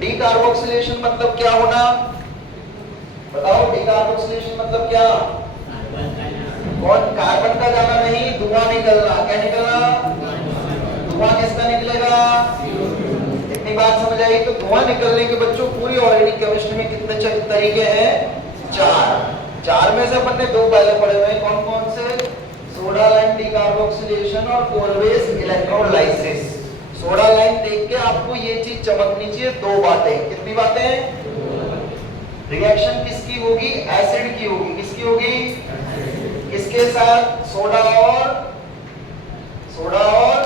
D carboxylation मतलब क्या होना, बताओ। डी कार्बोक्सिलेशन मतलब क्या? कौन? कार्बन का जाना नहीं, धुआं निकलना। क्या निकलना? धुआं किसका निकलेगा? इतनी बात समझ आई? तो धुआं निकलने के बच्चों पूरी ऑर्गेनिक केमिस्ट्री में कितने तरीके हैं? 4 में से अपन ने 2 पहले पढ़े हुए हैं। कौन कौन से? सोडा लाइम डीकार्बोक्सिलेशन और कोलवेज इलेक्ट्रोलाइसिस। सोडा लाइम देख के आपको ये चीज चमकनी चाहिए, 2 बातें। कितनी बातें? रिएक्शन किसकी होगी? एसिड की होगी। किसकी होगी? किसके साथ? सोडा और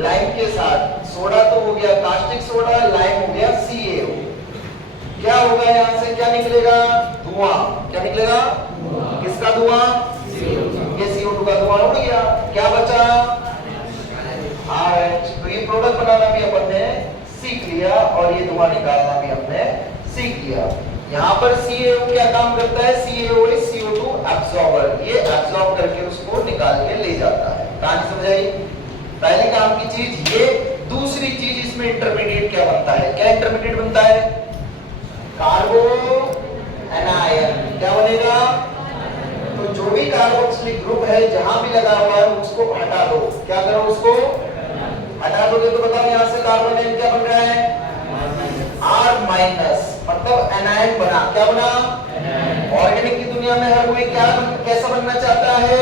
लाइम के साथ। सोडा तो हो गया कास्टिक सोडा, लाइम हो गया CaO। क्या होगा यहां से? क्या निकलेगा? धुआं। क्या निकलेगा? किसका धुआं? ये CO2 का धुआं उड़ गया। क्या बचा? RH। तो ये प्रोडक्ट बनाना भी अपन ने सीख लिया और ये धुआं निकालना भी हमने सीख लिया। यहाँ पर CaO क्या काम करता है? CaO is CO2 absorber. ये एब्जॉर्ब करके उसको निकाल के ले जाता है। कहानी समझ आई? पहले काम की चीज ये। दूसरी चीज इसमें इंटरमीडिएट क्या बनता है? क्या इंटरमीडिएट बनता है? कार्बो एनायन। क्या बनेगा? तो जो भी कार्बोक्सिलिक ग्रुप है जहां भी लगा हुआ है उसको हटा दो। क्या करो? उसको हटा दोगे तो बताओ यहां से कार्बन आयन क्या बन रहा है? R- मतलब एनायन बना। क्या बना? ऑर्गेनिक की दुनिया में हर कोई कैसा बनना चाहता है?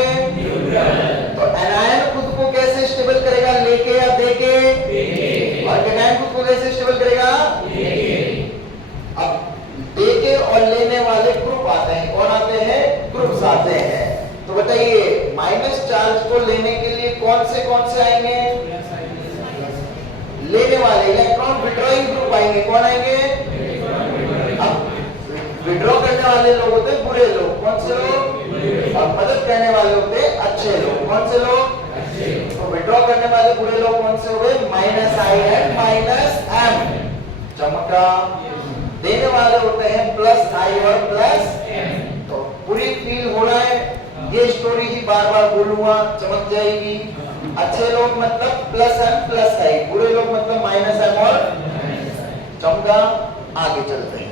तो एनायन खुद को कैसे स्टेबल करेगा? लेके या देके? और एनायन खुद को कैसे स्टेबल करेगा? अब देके और लेने वाले ग्रुप आते हैं। कौन आते हैं? ग्रुप्स आते हैं। तो बताइए माइनस चार्ज को लेने के लिए कौन से आएंगे? लेने वाले इलेक्ट्रॉन विड्रॉइंग ग्रुप आएंगे। कौन आएंगे? अब विड्रॉ करने वाले लोग होते हैं बुरे लोग। कौन से लोग? और मदद करने वाले होते हैं अच्छे लोग। कौन से लोग? तो विड्रॉ करने वाले बुरे लोग कौन से हुए? -I and -M। चमका। देने वाले होते हैं +I और +M। तो पूरी फील हो रहा है। ये स्टोरी ही बार बार बोलूंगा, चमक जाएगी। अच्छे लोग मतलब +M+I, बुरे लोग मतलब -M और चमका। आगे चलते हैं।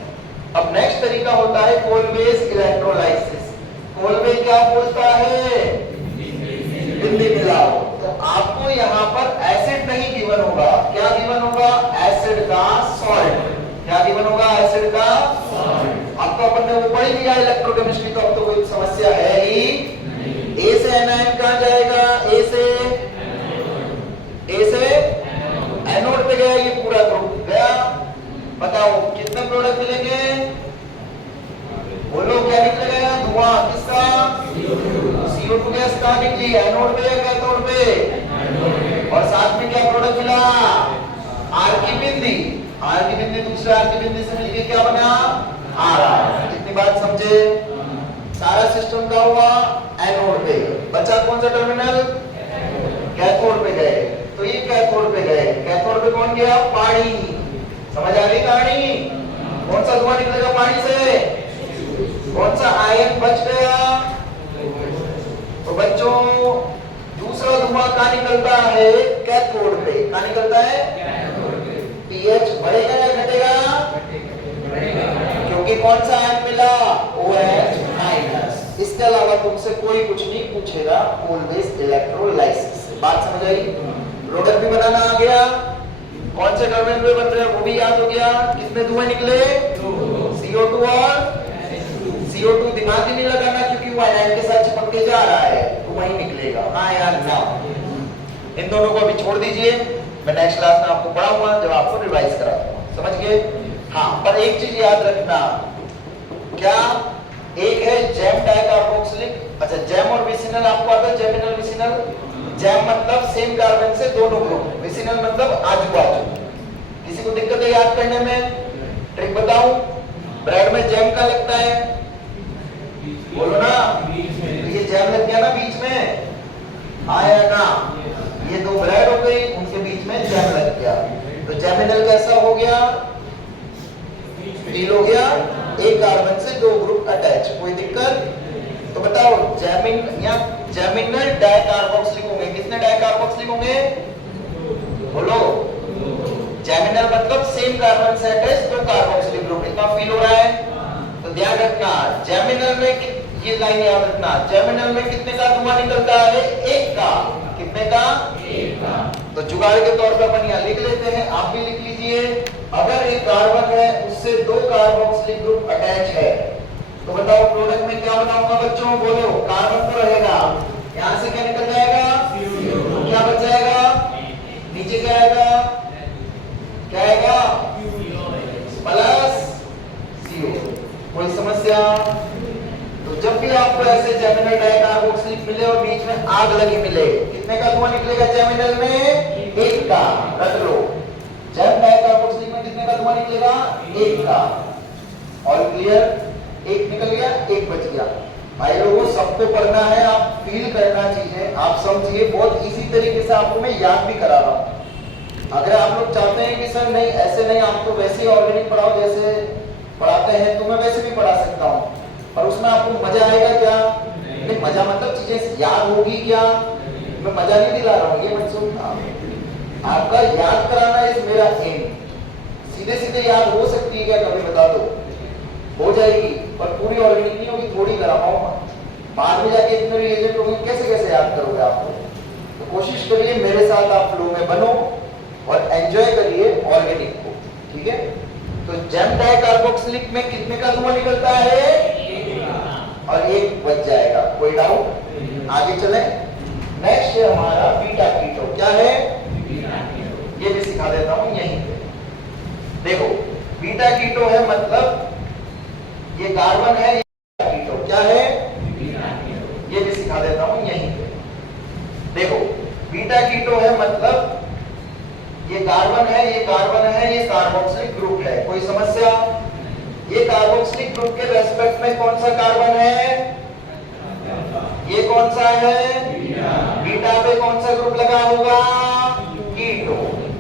अब नेक्स्ट तरीका होता है कोलवेज इलेक्ट्रोलाइसिस। कोलवे क्या बोलता है? बिंदी मिलाओ। तो आपको यहाँ पर एसिड नहीं गिवन होगा। क्या गिवन होगा? एसिड का सॉल्ट। क्या गिवन होगा? एसिड का सॉल्ट। अब तो अपन ने वो पढ़ लिया इलेक्ट्रोकेमिस्ट्री, तो अब तो कोई समस्या है ही। ए से एनायन कहां जाएगा? ए से एनोड पे गया। ये पूरा ग्रुप गया। बताओ कितने प्रोडक्ट मिलेंगे? बोलो क्या निकलेगा? धुआं। किसका? CO2 गैस कहां निकली? एनोड पे या कैथोड पे? और साथ में क्या प्रोडक्ट मिला? आर की बिंदी। आर की बिंदी दूसरे आर की बिंदी से मिलके क्या बना? आर। इतनी बात समझे? सारा सिस्टम का हुआ एनोड पे। बचा कौन सा टर्मिनल? कैथोड पे गए। तो ये कैथोड पे गए। कैथोड पे कौन गया? पानी। समझ आ गई कहानी? कौन सा धुआं निकलेगा पानी से? कौन सा आयन बच गया? तो बच्चों दूसरा धुआं कहां निकलता है? कैथोड पे। कहां निकलता है? pH बढ़ेगा या घटेगा? क्योंकि कौन सा आयन मिला? OH-। इसके अलावा तुमसे कोई कुछ नहीं पूछेगा कोलवेज इलेक्ट्रोलाइसिस से। बात समझ आई? प्रोडक्ट भी बनाना आ गया। कौन से टर्मिनल पे बन रहे हैं वो भी याद हो गया। कितने धुएं निकले? CO2 और CO2 दिमाग ही नहीं लगाना क्योंकि वो आयन के साथ चिपक के जा रहा है तो वही निकलेगा। हाँ या ना? इन दोनों को अभी छोड़ दीजिए, मैं नेक्स्ट क्लास में आपको पढ़ाऊंगा जब आपको रिवाइज कराऊंगा। समझ गए? हाँ, पर एक चीज याद रखना। क्या? एक है जैम डाइकार्बोक्सिलिक। अच्छा, जैम और विसिनल आपको आता है? Geminal vicinal. जैम मतलब सेम कार्बन से दोनों ग्रुप, विसिनल मतलब आजू बाजू। किसी को दिक्कत है याद करने में? ट्रिक बताऊं? ब्रेड में जैम का लगता है? बोलो ना। तो ये जैम लग गया ना बीच में? आया ना? ये 2 ब्रेड हो गई, उनके बीच में जैम लग गया। तो जैमिनल कैसा हो गया? फील हो गया। एक कार्बन से 2 ग्रुप अटैच। कोई दिक्कत? तो बताओ जैमिनल डाइकार्बोक्सिलिक होंगे। कितने डाइकार्बोक्सिलिक होंगे? बोलो। जैमिनल मतलब सेम कार्बन सेट है, दो कार्बोक्सिलिक ग्रुप, इतना फील हो रहा है? तो ध्यान रखना, जेमिनल में ये लाइन याद रखना, जेमिनल में कितने का धुआं निकलता है? एक का। कितने का? एक का। तो जुगाड़ के तौर पर अपन यहाँ लिख लेते हैं, आप भी लिख लीजिए। अगर एक कार्बन है उससे दो कार्बोक्सिलिक ग्रुप अटैच है, तो बताओ प्रोडक्ट में क्या बनाऊंगा बच्चों? बोलो। कार्बन तो रहेगा, यहां से क्या निकल जाएगा? CO2। क्या बच जाएगा? नीचे क्या आएगा? क्या आएगा? Plus CO। कोई समस्या? तो जब भी आपको ऐसे जेमिनल डाइकार्बोक्सिलिक मिले और बीच में आग लगी मिले, कितने का धुआं निकलेगा जेमिनल में? एक का। रख लो, जेम डाइकार्बोक्सिलिक में कितने का धुआं निकलेगा? एक का। All clear? एक निकल गया, एक बच गया। भाई लोगों, सबको पढ़ना है, आप फील करना चीजें, आप समझिए। बहुत इजी तरीके से आपको मैं याद भी करा रहा हूं। अगर आप लोग चाहते हैं कि सर नहीं ऐसे नहीं, आप तो वैसे ही ऑर्गेनिक पढ़ाओ जैसे पढ़ाते हैं, तो मैं वैसे भी पढ़ा सकता हूं, पर उसमें आपको मजा आएगा क्या? नहीं, मजा मतलब चीजें याद होगी क्या? मैं मजा नहीं दिला रहा हूँ, ये मत सोचना। आपका याद कराना इस मेरा एम। सीधे सीधे याद हो सकती है क्या? कभी बता दो। हो जाएगी, पर पूरी ऑर्गेनिक नहीं होगी, थोड़ी कराऊंगा। बाद में जाके इतने रिएजेंट होंगे, कैसे कैसे याद करोगे आप लोग? तो कोशिश करिए मेरे साथ आप फ्लो में बनो और एंजॉय करिए ऑर्गेनिक को, ठीक है? तो जेम डाइकार्बोक्सिलिक में कितने का धुआं निकलता है? और एक बच जाएगा। कोई डाउट? आगे चले। नेक्स्ट है हमारा बीटा कीटो। क्या है? ये भी सिखा देता हूं यहीं पे। देखो, बीटा कीटो है मतलब ये कार्बन है, ये कीटो क्या है? ये भी सिखा देता हूं यहीं पे। देखो, बीटा कीटो है मतलब ये कार्बन है, ये कार्बन है, ये कार्बोक्सिलिक ग्रुप है। कोई समस्या? ये कार्बोक्सिलिक ग्रुप के रेस्पेक्ट में कौन सा कार्बन है? ये कौन सा है? बीटा पे कौन सा ग्रुप लगा होगा? कीटो।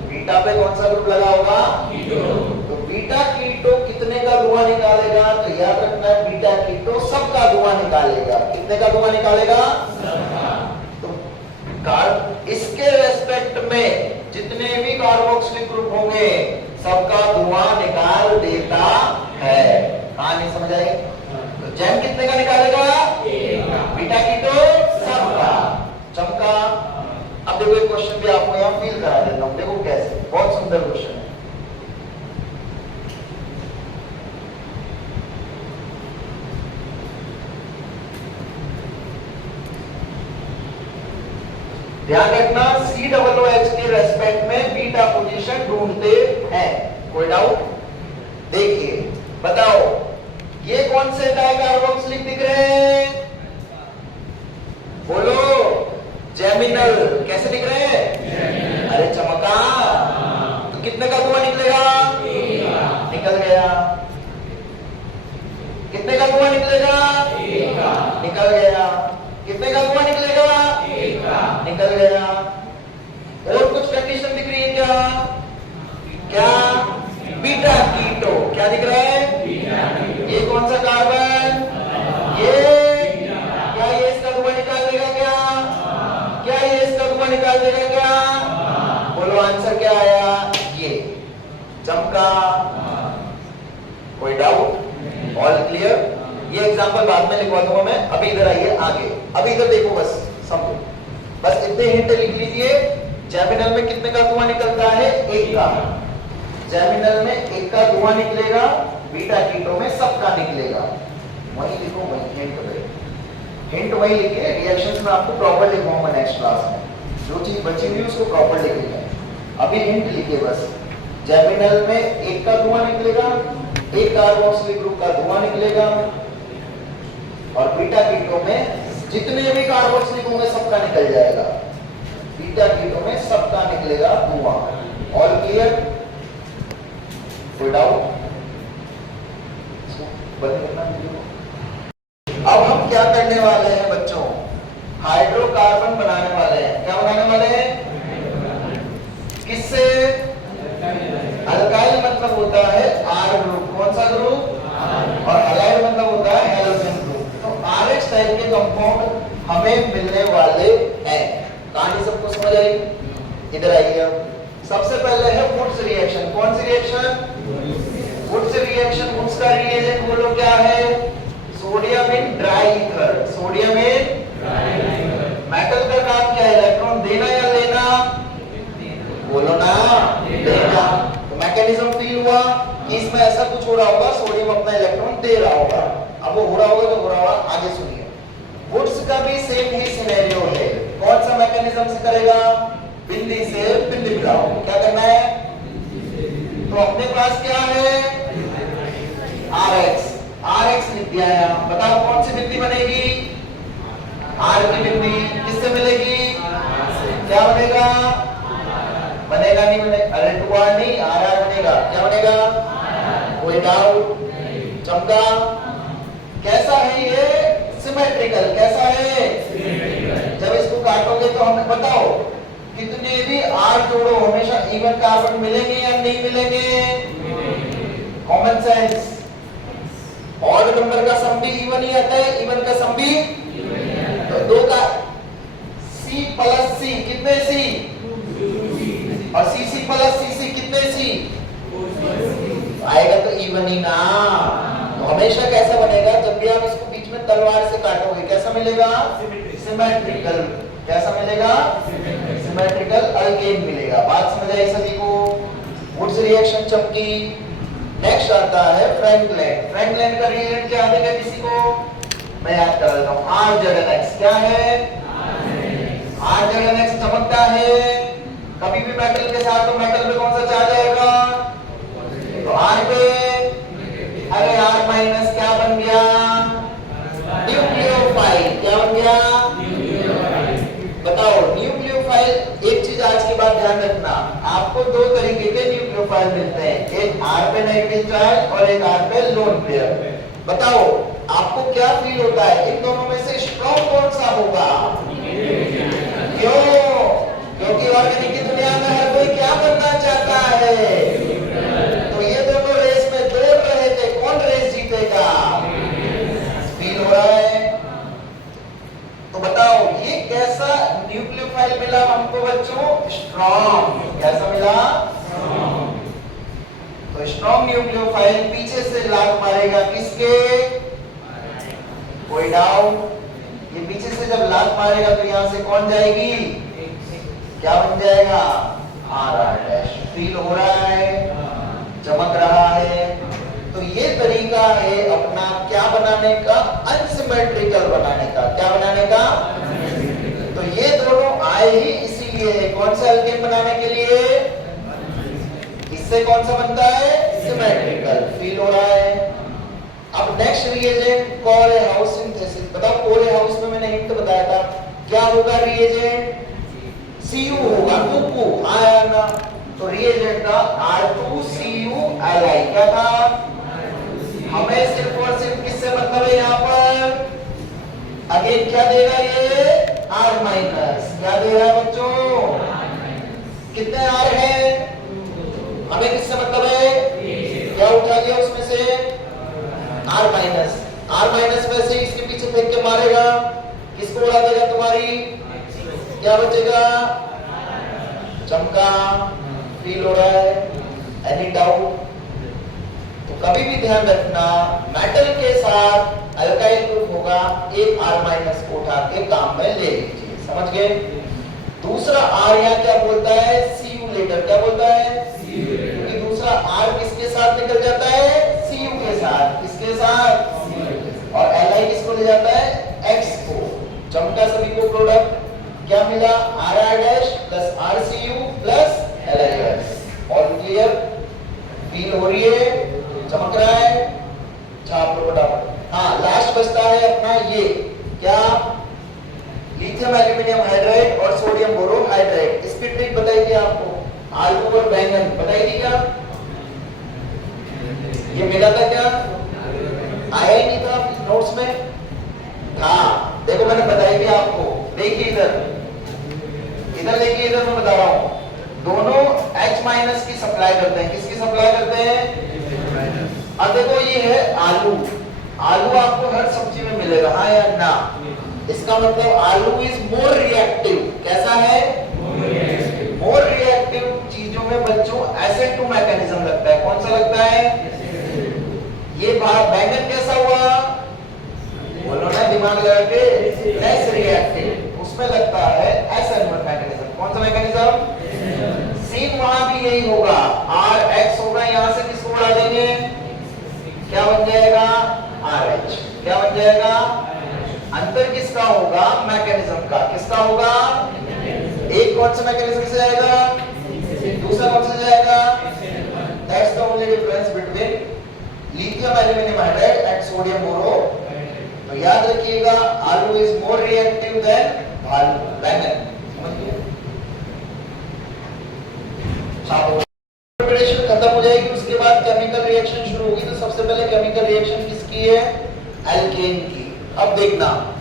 बीटा पे कौन सा ग्रुप लगा होगा? कीटो। तो बीटा कीटो कितने का धुआं निकालेगा? तो याद रखना है, बीटा कीटो सबका धुआं निकालेगा। कितने का धुआं निकालेगा? तो इसके रेस्पेक्ट में जितने भी कार्बोक्सिलिक ग्रुप होंगे सबका धुआं निकाल देता है। कहानी समझ आई? तो जेम कितने का निकालेगा? बीटा कीटो सबका। चमका। अब देखो एक क्वेश्चन भी आपको यहां फील करा देता हूं, देखो कैसे, बहुत सुंदर क्वेश्चन है। ध्यान रखना, COOH के रेस्पेक्ट में बीटा पोजीशन ढूंढते हैं। कोई डाउट? देखिए, बताओ ये कौन से डाइकार्बोक्सिलिक दिख रहे हैं? बोलो। जेमिनल। कैसे दिख रहे हैं? अरे चमका। तो कितने का धुआं निकलेगा? निकल गया। कितने का धुआं निकलेगा? निकल गया। कितने का धुआं निकलेगा? निकल गया। और कुछ कंडीशन दिख रही है क्या? क्या? Beta keto. क्या दिख रहा है? ये कौन सा कार्बन? ये। क्या ये इसका धुआं निकाल देगा क्या? क्या ये इसका धुआं निकाल देगा क्या? बोलो आंसर क्या आया? ये। चमका। कोई डाउट? All clear? ये एग्जांपल बाद में लिखवा दूंगा मैं, अभी इधर आइए आगे। अभी इधर देखो, बस समझो, बस इतने हिंट लिख लीजिए। जेमिनल में कितने का धुआं निकलता है? एक का। जेमिनल में एक का धुआं निकलेगा, बीटा कीटो में सबका निकलेगा। वही लिखो, वही हिंट दे, हिंट वही लिखिए। रिएक्शंस में आपको प्रॉपर लिखवाऊंगा नेक्स्ट क्लास में, जो चीज बची हुई उसको प्रॉपर लिखिए। अभी हिंट लिखिए बस। जेमिनल में एक का धुआं निकलेगा, एक कार्बोक्सिलिक ग्रुप का धुआं निकलेगा, और बीटा कीटो में जितने भी कार्बोक्सिलिक होंगे सबका निकल जाएगा। बीटा कीटो में सबका निकलेगा धुआं। All clear? कोई डाउट? बंद करना वीडियो। अब हम क्या करने वाले हैं बच्चों? हाइड्रोकार्बन बनाने वाले हैं। क्या बनाने वाले हैं? किससे? अल्काइल मतलब होता है आर ग्रुप। कौन सा ग्रुप? और हैलाइड मतलब होता है हैलोजन ग्रुप। तो RH टाइप के कंपाउंड हमें मिलने वाले हैं। कहानी सबको समझ आई? इधर आइए, सबसे पहले है वुड्स रिएक्शन। कौन सी रिएक्शन? Wurtz reaction. वुड्स का रिएजेंट बोलो क्या है? Sodium in dry ether. Sodium in metal का काम क्या है? इलेक्ट्रॉन देना या लेना? बोलो ना, देना। तो मैकेनिज्म फील हुआ कि इसमें ऐसा कुछ हो रहा होगा, सोडियम अपना इलेक्ट्रॉन दे रहा होगा। अब वो हो रहा होगा तो हो रहा होगा, आगे सुनिए। वुड्स का भी सेम ही सिनेरियो है। कौन सा मैकेनिज्म से करेगा? बिंदी से बिंदी मिलाओ। क्या करना है? तो अपने पास क्या है? RX। RX लिख दिया है। बताओ कौन सी बिंदी बनेगी? R की बिंदी। किससे मिलेगी? क्या बनेगा? बनेगा नहीं बनेगा? अरे 2R नहीं, RR बनेगा। क्या बनेगा? कोई डाउट? चमका? कैसा है ये? सिमेट्रिकल। कैसा है? जब इसको काटोगे तो हमें बताओ कितने भी R जोड़ो हमेशा इवन कार्बन मिलेंगे या नहीं मिलेंगे? Common sense. ऑड नंबर का सम भी इवन ही आता है, इवन का सम भी। तो 2 का C प्लस C कितने C? और CC प्लस CC कितने C? आएगा तो इवन ही ना। तो हमेशा कैसा बनेगा? जब भी आप इसको बीच में तलवार से काटोगे कैसा मिलेगा? सिमेट्रिकल। कैसा मिलेगा? सिमेट्रिकल अल्केन मिलेगा। बात समझ आई सभी को? वुड्स रिएक्शन चमकी। नेक्स्ट आता है फ्रैंकलिन। फ्रैंकलिन का रिएजेंट क्या देगा किसी को? मैं याद करा देता हूं। RZNX। क्या है? RZNX चमकता है। कभी भी मेटल के साथ तो मेटल पे कौन सा चार्ज आएगा? तो R पे। अरे R माइनस क्या बन गया? न्यूक्लियोफाइल। क्या बन गया? बताओ न्यूक्लियोफाइल। एक चीज आज के बाद ध्यान रखना, आपको 2 तरीके के न्यूक्लियोफाइल मिलते हैं, एक R पे नेगेटिव चार्ज और एक R पे लोन पेयर। बताओ आपको क्या फील होता है? इन दोनों में से स्ट्रॉन्ग कौन सा होगा? क्यों? क्योंकि ऑर्गेनिक की दुनिया में हर कोई क्या बनना चाहता है? तो ये दोनों रेस में दौड़ रहे थे, कौन रेस जीतेगा? फील हो रहा है? तो बताओ ये कैसा न्यूक्लियोफाइल मिला हमको बच्चों? स्ट्रॉन्ग। कैसा मिला? तो स्ट्रॉन्ग न्यूक्लियोफाइल पीछे से लात मारेगा किसके? कोई डाउट? ये पीछे से जब लात मारेगा तो यहां से कौन जाएगी? क्या बन जाएगा? RR'। फील हो रहा है? चमक रहा है? तो ये तरीका है अपना क्या बनाने का? अनसिमेट्रिकल बनाने का। क्या बनाने का? तो ये दोनों आए ही इसीलिए है। कौन सा अल्केन बनाने के लिए? इससे कौन सा बनता है? सिमेट्रिकल। फील हो रहा है? अब नेक्स्ट रिएजेंट कोलेहाउस सिंथेसिस। बताओ कोलेहाउस में मैंने हिंट बताया था, क्या होगा रिएजेंट? Cu होगा। टूकू आया ना? तो रिएजेंट का R2CuLi। क्या था? हमें सिर्फ और सिर्फ किससे मतलब है यहाँ पर? अगेन क्या देगा ये? R minus. क्या दे रहा है बच्चों? कितने R है? हमें किससे मतलब है? क्या उठा लिया उसमें से? R minus. R माइनस में से इसके पीछे फेंक के मारेगा, किसको उड़ा देगा तुम्हारी? क्या बचेगा? चमका। फील हो रहा है? Any doubt? तो कभी भी ध्यान रखना, मेटल के साथ अल्काइल ग्रुप होगा, एक R माइनस को उठा के काम में ले लीजिए। समझ गए? दूसरा R यहाँ क्या बोलता है? Cu letter. क्या बोलता है? क्योंकि दूसरा R किसके साथ निकल जाता है? Cu के साथ। किसके साथ? और Li किसको ले जाता है? X को। चमका सभी को प्रोडक्ट क्या मिला? RR' plus RCu plus LiS। All clear? Feel हो रही है? चमक रहा है? छाप लो फटाफट। हाँ, लास्ट बचता है अपना ये क्या? लिथियम एल्यूमिनियम हाइड्राइड और सोडियम बोरोहाइड्राइड। इसकी ट्रिक बताई थी आपको, आलू और बैंगन बताई थी क्या? ये मिला था क्या? आया ही नहीं था नोट्स में? हाँ देखो मैंने बताई थी आपको। देखिए इधर, इधर देखिए, इधर मैं बता रहा हूँ। दोनों H माइनस की सप्लाई करते हैं। किसकी सप्लाई करते हैं? अब देखो ये है आलू। आलू आपको हर सब्जी में मिलेगा, हाँ या ना? इसका मतलब आलू इज मोर रिएक्टिव। कैसा है? मोर रिएक्टिव चीजों में बच्चों SN2 मैकेनिज्म लगता है। कौन सा लगता है? ये बैंगन कैसा हुआ? बोलो ना दिमाग लगा के, लेस रिएक्टिव, उसमें लगता है SN1 मैकेनिज्म। कौन सा मैकेनिज्म? सेम वहां भी यही होगा, RX होगा, यहां से किसको बढ़ा देंगे? क्या बन जाएगा? RH। क्या बन जाएगा? अंतर किसका होगा? मैकेनिज्म का। किसका होगा? एक कौन सा मैकेनिज्म से जाएगा, दूसरा कौन सा जाएगा? That's the only difference between lithium aluminium hydride and sodium boro. तो याद रखिएगा, आलू इज मोर रिएक्टिव देन बैंगन। प्रिपरेशन खत्म हो जाएगी, उसके बाद केमिकल रिएक्शन शुरू होगी। तो सबसे पहले केमिकल रिएक्शन किसकी है? एल्केन की। अब देखना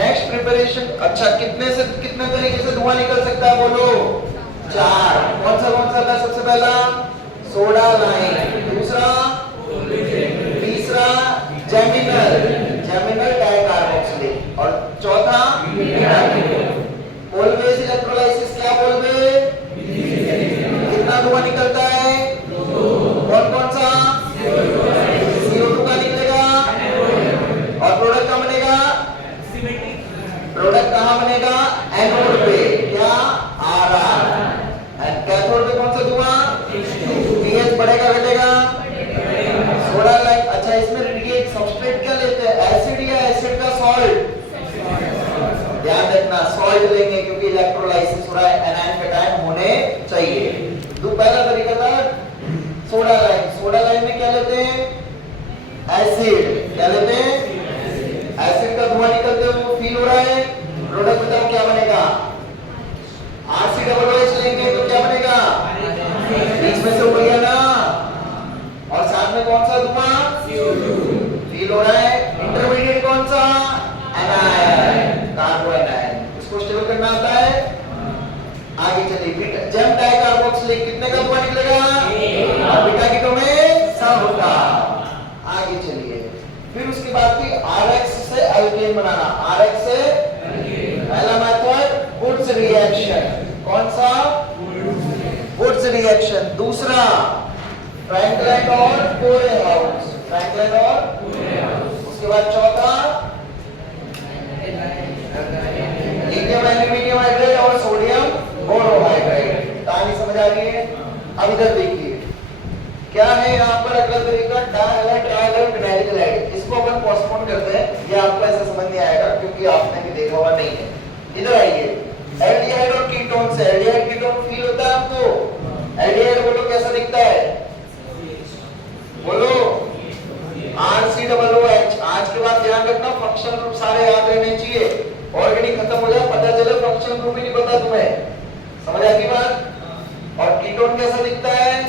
नेक्स्ट प्रिपरेशन। अच्छा, कितने से कितने तरीके से धुआं निकल सकता है? बोलो। 4। कौन सा है? सबसे पहला सोडा लाइम, दूसरा, तीसरा जेमिनल डाइकार्बोक्सिलेट, और चौथा ऑलवेज इलेक्ट्रोलाइसिस। क्या बोलबे? कितना धुआं निकलता है? कौन सा? CO2 का निकलेगा, और प्रोडक्ट कहाँ बनेगा? प्रोडक्ट कहाँ बनेगा? एनोड पे। क्या? RR। एंड कैथोड पे कौन सा धुआं? pH बढ़ेगा घटेगा? Soda like. अच्छा, इसमें ये सबस्ट्रेट क्या लेते हैं? एसिड या एसिड का सॉल्ट? ध्यान रखना, सॉल्ट लेंगे क्योंकि इलेक्ट्रोलाइसिस हो रहा है, एनायन कैटायन होने चाहिए। तो पहला तरीका था सोडा लाइम। सोडा लाइम में क्या लेते हैं? एसिड। क्या लेते हैं? एसिड का धुआं निकलते हुए फील हो रहा है। प्रोडक्ट बताओ क्या बनेगा? RCOOH लेंगे तो क्या बनेगा? बीच में से हो गया ना, और साथ में कौन सा धुआं? फील हो रहा है। इंटरमीडिएट कौन सा? Anion, कार्बो anion. इसको स्टेबल करना आता है। आगे चलिए, जेम डाइकार्बोक्सिलेट कितने का धुआं निकलेगा? और बीटा कीटो में सब होगा। आगे चलिए, फिर उसके बाद भी RX से एल्केन बनाना। RX से पहला मेथड वुड्स रिएक्शन। कौन सा? Wurtz reaction. दूसरा फ्रैंकलाइन और कोरेहाउस। फ्रैंकलाइन और उसके बाद चौथा लिथियम एल्यूमिनियम हाइड्राइड और सोडियम बोरोहाइड्राइड। कहानी समझ आ रही है? अब इधर देखिए क्या है यहाँ पर अगला तरीका, ट्राइहैलाइड। इसको अपन पोस्टपोन करते हैं, ये आपको ऐसा समझ नहीं आएगा क्योंकि आपने भी देखा हुआ नहीं है। इधर आइए, एल्डिहाइड और कीटोन से। एल्डिहाइड कीटोन फील होता है आपको? एल्डिहाइड बोलो कैसा दिखता है? बोलो RCOOH। आज के बाद ध्यान रखना, फंक्शनल ग्रुप सारे याद रहने चाहिए। ऑर्गेनिक खत्म हो जाए, पता चले फंक्शनल ग्रुप ही नहीं पता तुम्हें। समझ आ गई बात? और कीटोन कैसा दिखता है?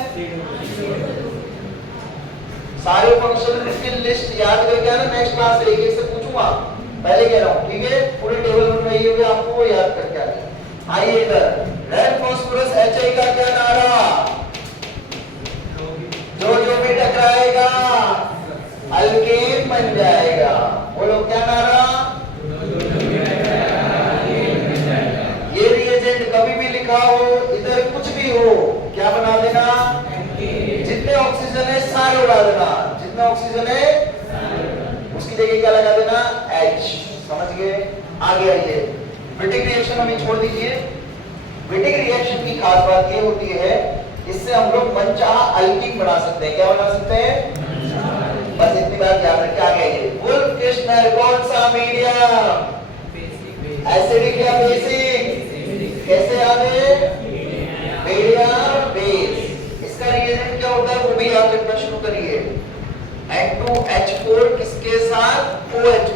सारे फंक्शनल ग्रुप की लिस्ट याद करके आना, नेक्स्ट क्लास से एक-एक से पूछूंगा, पहले कह रहा हूं, ठीक है? पूरे टेबल में रही हुई आपको वो याद करके आना। आइए इधर, रेड फास्फोरस HI का क्या नारा? जो भी टकराएगा अल्केन बन जाएगा। बोलो क्या नारा? ये रिएजेंट कभी भी लिखा हो, इधर कुछ भी हो, क्या बना देना? जितने ऑक्सीजन है सारे उड़ा देना। जितने ऑक्सीजन है उसकी जगह क्या लगा देना? H। समझ गए? आगे आइए, ब्रिटिक रिएक्शन हमें छोड़ दीजिए। ब्रिटिक रिएक्शन की खास बात ये होती है, इससे हम लोग मनचाहा अल्कीन बना सकते हैं। क्या बना सकते हैं? बस इतनी बात याद रखिए। आगे आइए, वुल्फ किर्चनर कौन सा मीडियम? एसिडिक या बेसिक? कैसे याद है? Medium base. इसका रिएजेंट क्या होता है वो भी याद रखना शुरू करिए। N2H4 किसके साथ? OH-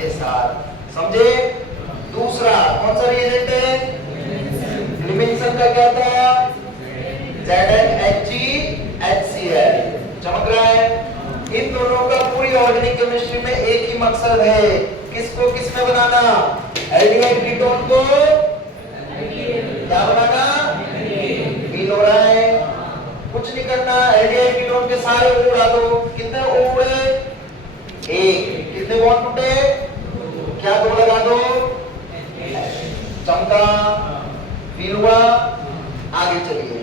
के साथ। समझे? दूसरा कौन सा रिएजेंट है? लिमिंगसन का क्या था? ZnHgHCl। चमक रहा है? इन दोनों का पूरी ऑर्गेनिक केमिस्ट्री में एक ही मकसद है, किसको किस में बनाना? एल्डिहाइड कीटोन को क्या बनाना? फील हो रहा है? कुछ नहीं करना, एल्डिहाइड कीटोन के सारे O उड़ा दो। कितने O उड़े? एक। कितने बॉन्ड टूटे? क्या दो लगा दो? चमका, फील हुआ? आगे चलिए,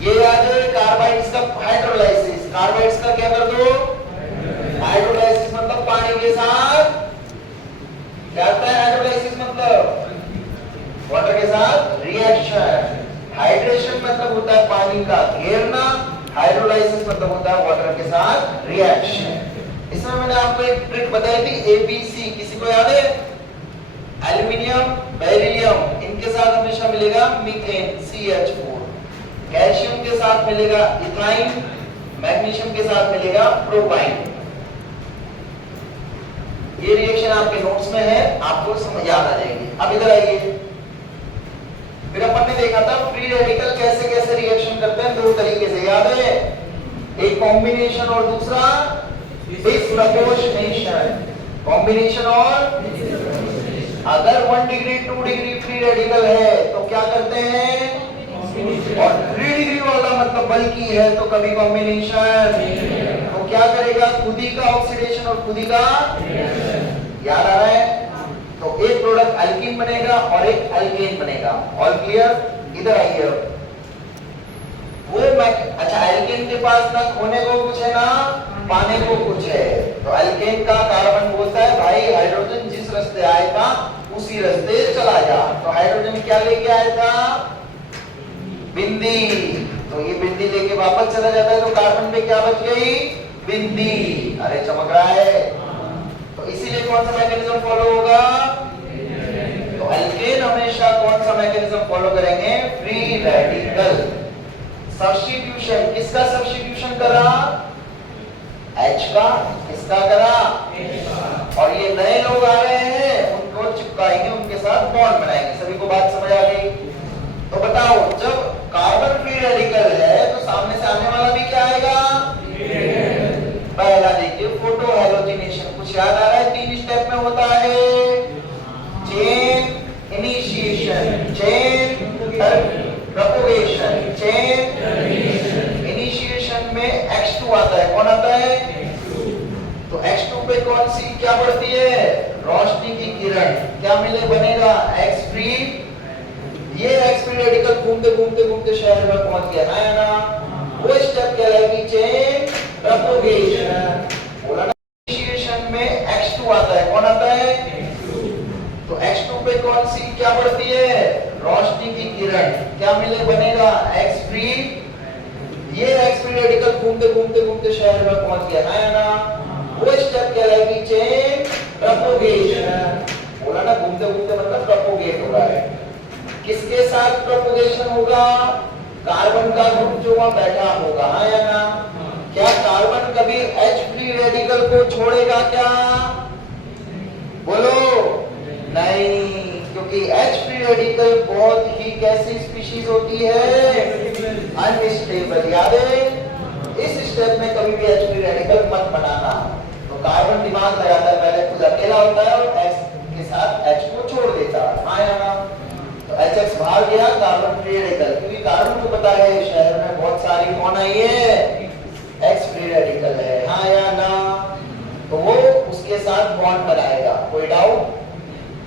ये याद है कार्बाइड्स का हाइड्रोलाइसिस, कार्बाइड्स का क्या कर दो, हाइड्रोलाइसिस मतलब पानी के साथ क्या होता है, हाइड्रोलाइसिस मतलब वाटर के साथ रिएक्शन, हाइड्रेशन मतलब होता है पानी का घेरना, हाइड्रोलाइसिस मतलब होता है वाटर के साथ रिएक्शन। इसमें मैंने आपको एक ट्रिक बताई थी एबीसी, किसी को याद है, एल्युमिनियम, बेरिलियम, इनके साथ हमेशा मिलेगा मीथेन CH4, कैल्शियम के साथ मिलेगा इथाइन, मैग्नीशियम के साथ मिलेगा प्रोपाइन। ये रिएक्शन आपके नोट्स में है, आपको समझ याद आ जाएगी। अब इधर आइए, फिर अपन ने देखा था फ्री रेडिकल कैसे कैसे रिएक्शन करते हैं, दो तरीके से, याद है, एक कॉम्बिनेशन और दूसरा डिसप्रपोर्शनेशन। कॉम्बिनेशन और अगर 1 डिग्री 2 डिग्री फ्री रेडिकल है तो क्या करते हैं, और 3 डिग्री वाला मतलब बल्कि है तो कभी कॉम्बिनेशन, तो क्या करेगा, खुद ही का ऑक्सीडेशन और खुद ही का, याद आ रहा है, तो एक प्रोडक्ट अल्कीन बनेगा और एक अल्केन बनेगा। All clear? इधर आइए, वो अच्छा, अल्केन के पास ना खोने को कुछ है ना पाने को कुछ है, तो अल्केन का कार्बन बोलता है भाई हाइड्रोजन जिस रास्ते आया था उसी रास्ते चला जा, तो हाइड्रोजन क्या लेके आया था, बिंदी, तो ये बिंदी लेके वापस चला जाता है, तो कार्बन पे क्या बच गई, बिंदी। अरे चमक रहा है, तो इसीलिए कौन सा मैकेनिज्म फॉलो होगा, तो अल्केन हमेशा कौन सा मैकेनिज्म फॉलो करेंगे, फ्री रेडिकल सब्स्टिट्यूशन। किसका सब्स्टिट्यूशन करा, H का, किसका करा, और ये नए लोग आ रहे हैं उनको चिपकाएंगे, उनके साथ बॉन्ड बनाएंगे। सभी को बात समझ आ गई? तो बताओ, जब कार्बन फ्री रेडिकल है तो सामने से आने वाला भी क्या आएगा, पहला देखिए फोटो हैलोजिनेशन, कुछ याद आ रहा है, 3 स्टेप में होता है, chain initiation, chain propagation, chain initiation में X2 आता है, कौन आता है, तो X2 पे कौन सी क्या बढ़ती है, रोशनी की किरण, क्या मिले बनेगा, X फ्री, ये X फ्री रेडिकल घूमते घूमते घूमते शहर में पहुंच गया ना, या ना, वो स्टेप कहलाएगी चेन प्रोपगेशन। बोला ना, इनिशिएशन में X2 आता है, कौन आता है, तो X2 पे कौन सी क्या बढ़ती है, रोशनी की किरण, क्या मिले बनेगा, X फ्री, ये X फ्री रेडिकल घूमते घूमते घूमते शहर में पहुंच गया ना, या ना, वो स्टेप कहलाएगी चेन प्रोपगेशन। बोला ना, घूमते घूमते मतलब प्रोपगेट हो रहा है, किसके साथ प्रोपगेशन होगा, कार्बन का ग्रुप जो वहां बैठा होगा, हाँ या ना, क्या कार्बन कभी H फ्री रेडिकल को छोड़ेगा क्या, बोलो, नहीं, क्योंकि H फ्री रेडिकल बहुत ही कैसी स्पीशीज होती है, अनस्टेबल। याद है, इस स्टेप में कभी भी H फ्री रेडिकल मत बनाना, तो कार्बन दिमाग लगाता है, पहले खुद अकेला होता है और H के साथ H को छोड़ देता है, हाँ या ना, तो HX बाहर गया, कार्बन फ्री रेडिकल, क्योंकि कार्बन को पता है शहर में बहुत सारी कौन आई है, X फ्री रेडिकल है, हाँ या ना, तो वो उसके साथ बॉन्ड बनाएगा, कोई डाउट?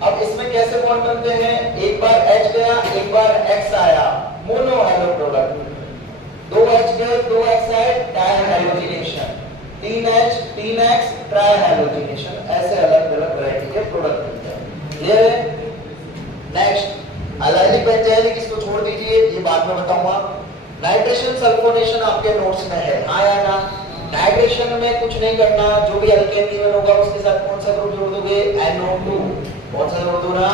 अब इसमें कैसे बॉन्ड बनते हैं, एक बार H गया, एक बार X आया, मोनो हाइड्रो प्रोडक्ट, 2 H गए 2 X आए, di hydrogenation, 3 H 3 X tri hydrogenation, ऐसे अलग अलग वैरायटी के प्रोडक्ट बनते हैं। क्लियर है? नेक्स्ट एल्काइलिक बेंजीन, इसको छोड़ दीजिए, ये बाद में बताऊंगा। नाइट्रेशन सल्फोनेशन आपके नोट्स में है, हाँ या ना, नाइट्रेशन में कुछ नहीं करना, जो भी अल्केन इवन होगा उसके साथ कौन सा ग्रुप जोड़ दोगे, NO2, कौन सा जोड़ दो ना,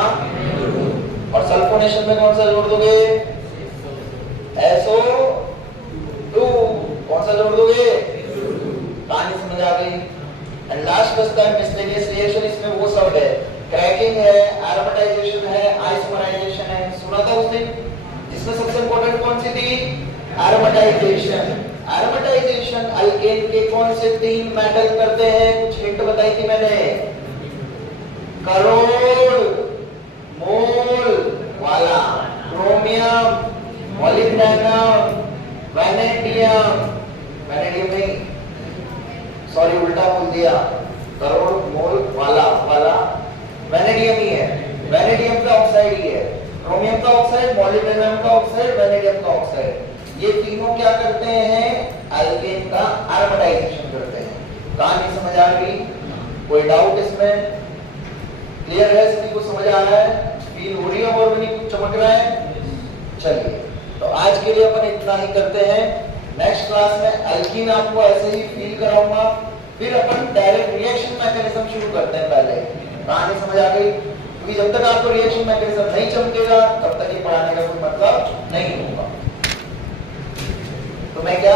और सल्फोनेशन में कौन सा जोड़ दोगे, SO2, कौन सा जोड़ दोगे, कहानी समझ आ गई? एंड लास्ट बचता है मिसलेनियस रिएक्शन, इसमें वो सब है, क्रैकिंग है, एरोमेटाइजेशन है, आइसोमराइजेशन है, सुना था उस दिन, जिसमें सबसे इंपॉर्टेंट कौन सी थी, एरोमेटाइजेशन। एरोमेटाइजेशन अल्केन के कौन से 3 मेटल करते हैं, कुछ हिंट बताई थी मैंने, करोड़ मोल वाला, क्रोमियम, मोलिब्डेनम, वैनेडियम, वैनेडियम नहीं, सॉरी उल्टा बोल दिया, करोड़ मोल वाला वैनेडियम ही है, वैनेडियम का ऑक्साइड ही है, क्रोमियम का ऑक्साइड, मोलिब्डेनम का ऑक्साइड, वेनेडियम का ऑक्साइड, ये तीनों क्या करते हैं? एल्केन का एरोमेटाइजेशन करते हैं। कहानी समझ आ गई? कोई डाउट इसमें? क्लियर है? सभी को समझ आ रहा है? फील हो रही है और भी कुछ चमक रहा है? चलिए, तो आज के लिए अपन इतना ही करते हैं। नेक्स्ट क्लास में एल्कीन आपको ऐसे ही फील कराऊंगा, फिर अपन डायरेक्ट रिएक्शन मैकेनिज्म शुरू करते हैं। पहले कहानी समझ आ गई? क्योंकि जब तक आपको रिएक्शन मैकेनिज्म नहीं चमकेगा तब तक ये पढ़ाने का कोई मतलब नहीं होगा। तो मैं क्या